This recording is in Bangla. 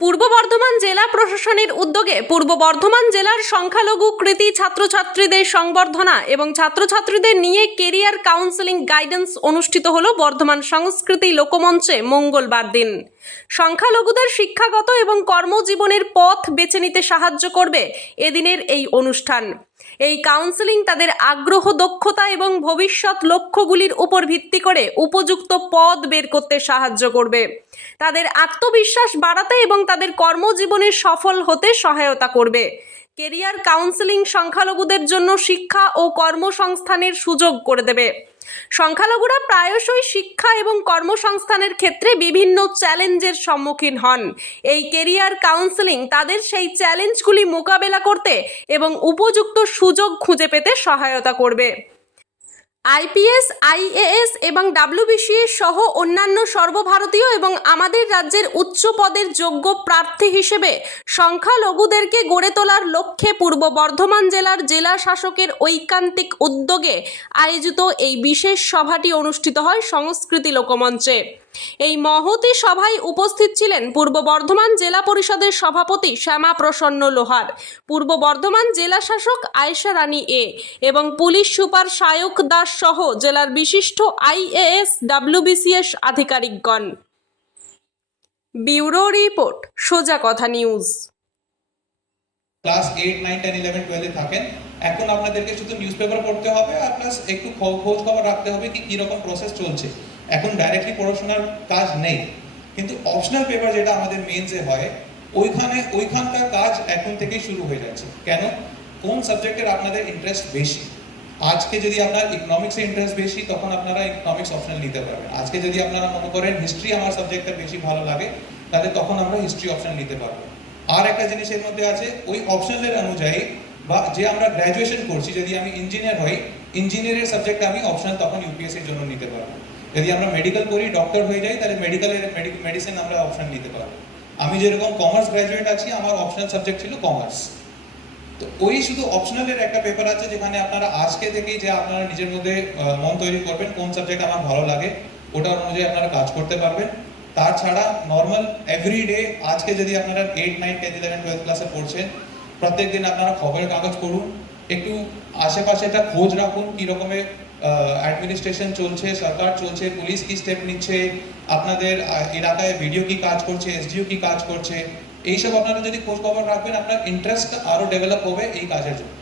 পূর্ব বর্ধমান জেলা প্রশাসনের উদ্যোগে পূর্ব বর্ধমান জেলার সংখ্যালঘু কৃতি ছাত্রছাত্রীদের সংবর্ধনা এবং ছাত্রছাত্রীদের নিয়ে কেরিয়ার কাউন্সেলিং গাইডেন্স অনুষ্ঠিত হলো বর্ধমান সংস্কৃতি লোকমঞ্চে মঙ্গলবার দিন। সংখ্যালঘুদের শিক্ষাগত এবং কর্মজীবনের পথ বেছে নিতে সাহায্য করবে এদিনের এই অনুষ্ঠান। এই কাউন্সেলিং তাদের আগ্রহ, দক্ষতা এবং ভবিষ্যৎ লক্ষ্যগুলির উপর ভিত্তি করে উপযুক্ত পথ বের করতে সাহায্য করবে, তাদের আত্মবিশ্বাস বাড়াতে এবং তাদের কর্মজীবনে সফল হতে সহায়তা করবে। কেরিয়ার কাউন্সেলিং সংখ্যালঘুদের জন্য শিক্ষা ও কর্মসংস্থানের সুযোগ করে দেবে। সংখ্যালঘুরা প্রায়শই শিক্ষা এবং কর্মসংস্থানের ক্ষেত্রে বিভিন্ন চ্যালেঞ্জের সম্মুখীন হন। এই কেরিয়ার কাউন্সেলিং তাদের সেই চ্যালেঞ্জগুলি মোকাবেলা করতে এবং উপযুক্ত সুযোগ খুঁজে পেতে সহায়তা করবে। আইপিএস, আইএএস এবং ডাব্লিউবিসিএস সহ অন্যান্য সর্বভারতীয় এবং আমাদের রাজ্যের উচ্চ পদের যোগ্য প্রার্থী হিসেবে সংখ্যালঘুদেরকে গড়ে তোলার লক্ষ্যে পূর্ব বর্ধমান জেলার জেলা শাসকের ঐকান্তিক উদ্যোগে আয়োজিত এই বিশেষ সভাটি অনুষ্ঠিত হয় সংস্কৃতি লোকমঞ্চে। এই মহতী সভায় উপস্থিত ছিলেন পূর্ব বর্ধমান জেলা পরিষদের সভাপতি শ্যামা প্রসন্ন লোহার, পূর্ব বর্ধমান জেলা শাসক আয়েশা রানী এ এবং পুলিশ সুপার সায়ক দাস সহ জেলার বিশিষ্ট আইএএস, ডাব্লিউবিসিএস আধিকারিকগণ। ব্যুরো রিপোর্ট, সোজা কথা নিউজ। ক্লাস 8, 9, 10, 11, 12 থাকেন, এখন আপনাদেরকে শুধু নিউজ পেপার পড়তে হবে আর প্লাস একটু খোঁজ খবর রাখতে হবে কি কীরকম প্রসেস চলছে। এখন ডাইরেক্টলি পড়াশোনার কাজ নেই, কিন্তু অপশনাল পেপার যেটা আমাদের মেইনসে হয় ওইখানকার কাজ এখন থেকেই শুরু হয়ে যাচ্ছে। কেন? কোন সাবজেক্টের আপনাদের ইন্টারেস্ট বেশি। আজকে যদি আপনার ইকোনমিক্সে ইন্টারেস্ট বেশি, তখন আপনারা ইকোনমিক্স অপশনাল নিতে পারবেন। আজকে যদি আপনারা মনে করেন হিস্ট্রি আমার সাবজেক্টটা বেশি ভালো লাগে, তাহলে তখন আমরা হিস্ট্রি অপশনাল নিতে পারবো। আর একটা জিনিসের মধ্যে আছে, ওই অপশনালের অনুযায়ী বা যে আমরা গ্র্যাজুয়েশন করছি, যদি আমি ইঞ্জিনিয়ার হই, ইঞ্জিনিয়ারের সাবজেক্ট আমি অপশনাল তখন ইউপিএসসির জন্য নিতে পারবো। যদি আমরা মেডিকেল করি, ডক্টর হয়ে যাই, তাহলে মেডিসিন আমরা অপশন নিতে পারবো। আমি যেরকম কমার্স গ্র্যাজুয়েট আছি, আমার অপশনাল সাবজেক্ট ছিল কমার্স। তো ওই শুধু অপশনালের একটা পেপার আছে যেখানে আপনারা আজকে থেকেই যে আপনারা নিজের মধ্যে মন তৈরি করবেন কোন সাবজেক্ট আমার ভালো লাগে, ওটার অনুযায়ী আপনারা কাজ করতে পারবেন। তাছাড়া নর্মাল এভরিডে আজকে যদি আপনারা 8, 9, 10, 11, 12 ক্লাসে পড়ছেন, প্রত্যেক দিন আপনারা খবরের কাগজ পড়ুন, একটু আশেপাশে একটা খোঁজ রাখুন কি রকমের অ্যাডমিনিস্ট্রেশন চলছে, সরকার চলছে, পুলিশ কি স্টেপ নিচ্ছে, আপনাদের এলাকায় ভিডিও কি কাজ করছে, এসডিও কি কাজ করছে। এইসব আপনারা যদি খোঁজ খবর রাখবেন, আপনার ইন্টারেস্ট আরো ডেভেলপ হবে এই কাজের জন্য।